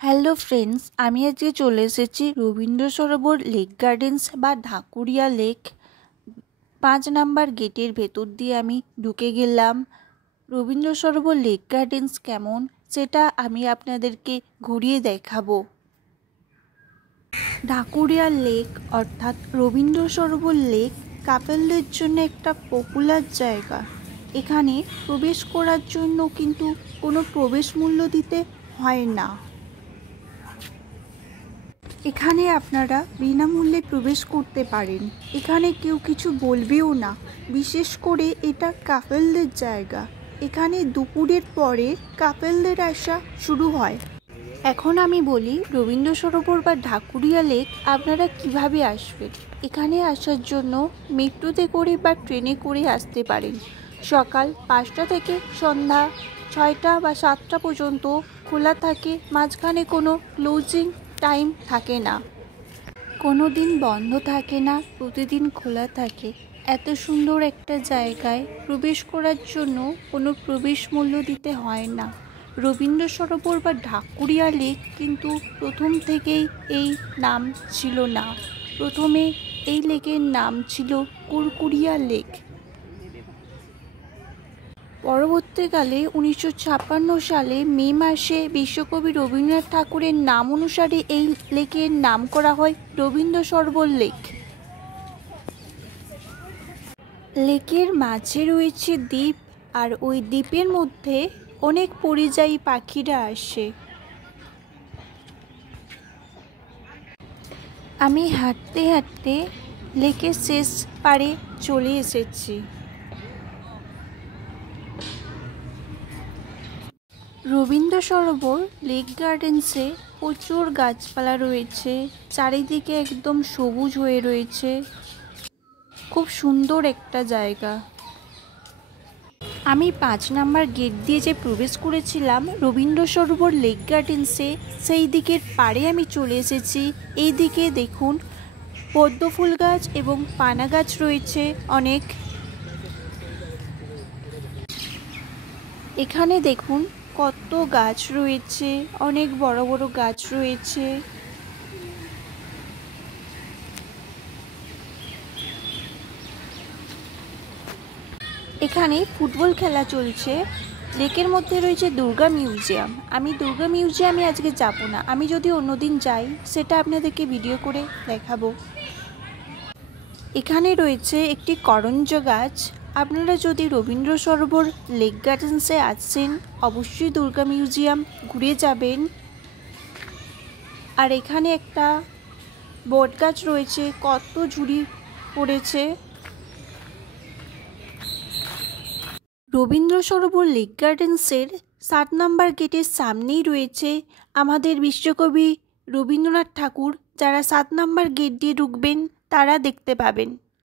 Hello friends, আমি আজকে চলে এসেছি রবীন্দ্র সরোবর লেক গার্ডেন্স বা ঢাকুরিয়া লেক। 5 নাম্বার গেটের ভেতর দিয়ে আমি ঢুকে গেলাম। রবীন্দ্র সরোবর লেক গার্ডেন্স কেমন সেটা আমি আপনাদেরকে ঘুরিয়ে দেখাবো। ঢাকুরিয়া লেক অর্থাৎ রবীন্দ্র সরোবর লেক কাপলদের জন্য একটা পপুলার জায়গা। এখানে প্রবেশ করার জন্য কিন্তু কোনো প্রবেশ মূল্য দিতে হয় না। এখানে আপনারা বিনামূল্যে প্রবেশ করতে পারেন। এখানে কেউ কিছু বলবেও না। বিশেষ করে এটা কাপলদের জায়গা। এখানে দুপুরের পরে কাপলদের আসা শুরু হয়। এখন আমি বলি রবীন্দ্র সরোবর বা ঢাকুরিয়া লেক আপনারা কিভাবে আসবেন। এখানে আসার জন্য মেট্রোতে করে বা ট্রেনে করে আসতে পারেন। সকাল 5টা থেকে সন্ধ্যা 6টা বা 7টা পর্যন্ত খোলা থাকে। মাঝখানে কোনো ক্লোজিং টাইম থাকে না, কোনো দিন বন্ধ থাকে না, প্রতিদিন খোলা থাকে। এত সুন্দর একটা জায়গায় প্রবেশ করার জন্য কোনো প্রবেশ মূল্য দিতে হয় না। রবীন্দ্র সরোবর বা ঢাকুরিয়া লেক কিন্তু প্রথম থেকেই এই নাম ছিল না। প্রথমে এই লেকের নাম ছিল কুরকুরিয়া লেক। পরবর্তীকালে 1956 সালে মে মাসে বিশ্বকবি রবীন্দ্রনাথ ঠাকুরের নাম অনুসারে এই লেকের নাম করা হয় রবীন্দ্র সরোবর লেক। লেকের মাঝে রয়েছে দ্বীপ, আর ওই দ্বীপের মধ্যে অনেক পরিযায়ী পাখিরা আসে। আমি হাঁটতে হাঁটতে লেকের শেষ পাড়ে চলে এসেছি। রবীন্দ্র সরোবর লেক গার্ডেন্সে প্রচুর গাছপালা রয়েছে। চারিদিকে একদম সবুজ হয়ে রয়েছে। খুব সুন্দর একটা জায়গা। আমি 5 নাম্বার গেট দিয়ে যে প্রবেশ করেছিলাম রবীন্দ্র সরোবর লেক গার্ডেন্সে, সেই দিকের পাড়ে আমি চলে এসেছি। এই দিকে দেখুন পদ্ম ফুল গাছ এবং পানা গাছ রয়েছে অনেক। এখানে দেখুন কত গাছ রয়েছে, অনেক বড় বড় গাছ রয়েছে। এখানে ফুটবল খেলা চলছে। লেকের মধ্যে রয়েছে দুর্গা মিউজিয়াম। আমি দুর্গা মিউজিয়ামে আজকে যাব না, আমি যদি অন্যদিন যাই সেটা আপনাদেরকে ভিডিও করে দেখাবো। এখানে রয়েছে একটি করঞ্জ গাছ। আপনারা যদি রবীন্দ্র সরোবর লেক গার্ডেন্সে আসেন অবশ্যই দুর্গা মিউজিয়াম ঘুরে যাবেন। আর এখানে একটা বট গাছ রয়েছে, কত ঝুড়ি পড়েছে। রবীন্দ্র সরোবর লেক গার্ডেন্সের 7 নাম্বার গেটের সামনেই রয়েছে আমাদের বিশ্বকবি রবীন্দ্রনাথ ঠাকুর। যারা 7 নাম্বার গেট দিয়ে ঢুকবেন তারা দেখতে পাবেন।